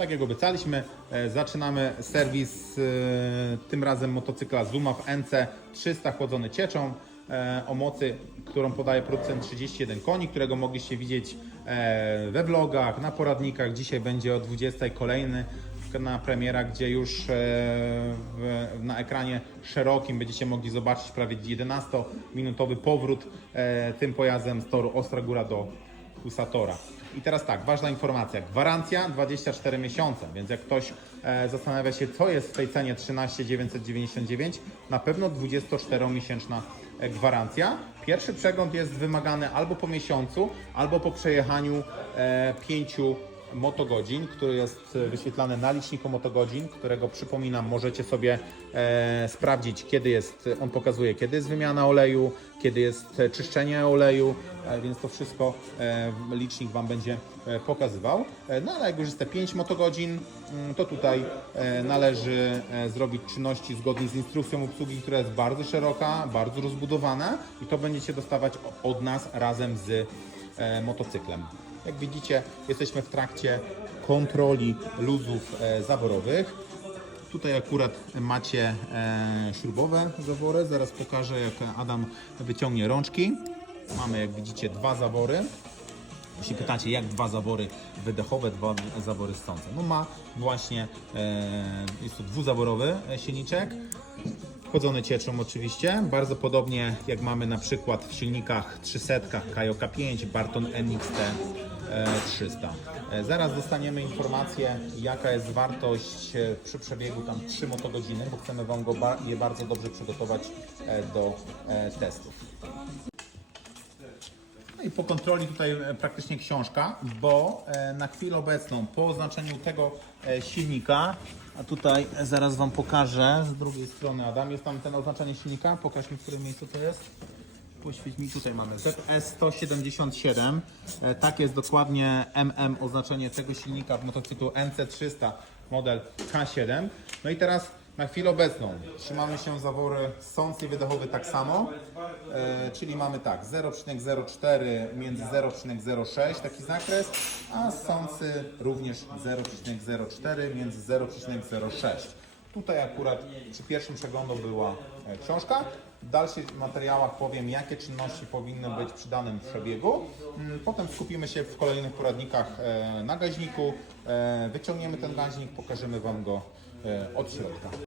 Tak jak obiecaliśmy, e, zaczynamy serwis e, tym razem motocykla Zuma w NC 300 chłodzony cieczą e, o mocy, którą podaje producent 31 koni, którego mogliście widzieć we vlogach, na poradnikach. Dzisiaj będzie o 20 kolejny na premiera, gdzie już na ekranie szerokim będziecie mogli zobaczyć prawie 11-minutowy powrót tym pojazdem z toru Ostra Góra do Kusatora. I teraz tak, ważna informacja. Gwarancja 24 miesiące, więc jak ktoś e, zastanawia się, co jest w tej cenie 13 999, na pewno 24-miesięczna e, gwarancja. Pierwszy przegląd jest wymagany albo po miesiącu, albo po przejechaniu e, pięciu motogodzin, który jest wyświetlany na liczniku motogodzin, którego przypominam, możecie sobie e, sprawdzić, kiedy jest, on pokazuje, kiedy jest wymiana oleju, kiedy jest czyszczenie oleju, e, więc to wszystko e, licznik Wam będzie e, pokazywał. E, no ale jak już jest te 5 motogodzin, mm, to tutaj e, należy e, zrobić czynności zgodnie z instrukcją obsługi, która jest bardzo szeroka, bardzo rozbudowana i to będziecie dostawać od nas razem z e, motocyklem. Jak widzicie, jesteśmy w trakcie kontroli luzów e, zaworowych. Tutaj akurat macie e, śrubowe zawory. Zaraz pokażę, jak Adam wyciągnie rączki. Mamy, jak widzicie, dwa zawory. Jeśli pytacie, jak dwa zawory wydechowe, dwa zawory ssące. No ma właśnie, e, jest to dwuzaworowy silniczek. Chłodzony cieczą oczywiście, bardzo podobnie jak mamy na przykład w silnikach 300 Kajoka 5, Barton NXT 300. E, Zaraz dostaniemy informację jaka jest wartość e, przy przebiegu tam 3 motogodziny, bo chcemy Wam go je bardzo dobrze przygotować e, do e, testów. No i po kontroli tutaj e, praktycznie książka, bo e, na chwilę obecną po oznaczeniu tego e, silnika, a tutaj zaraz Wam pokażę z drugiej strony Adam, jest tam ten oznaczenie silnika, pokaż mi w którym miejscu to jest. Poświeć mi, tutaj mamy ZS177, e, tak jest dokładnie MM oznaczenie tego silnika w motocyklu NC300 model K7. No i teraz na chwilę obecną trzymamy się zawory ssący i wydechowy tak samo, e, czyli mamy tak 0,04 między 0,06 taki zakres, a ssący również 0,04 między 0,06. Tutaj akurat przy pierwszym przeglądu była e, książka. W dalszych materiałach powiem, jakie czynności powinny być przy danym przebiegu. Mm, Potem skupimy się w kolejnych poradnikach e, na gaźniku. E, Wyciągniemy ten gaźnik, pokażemy Wam go od środka.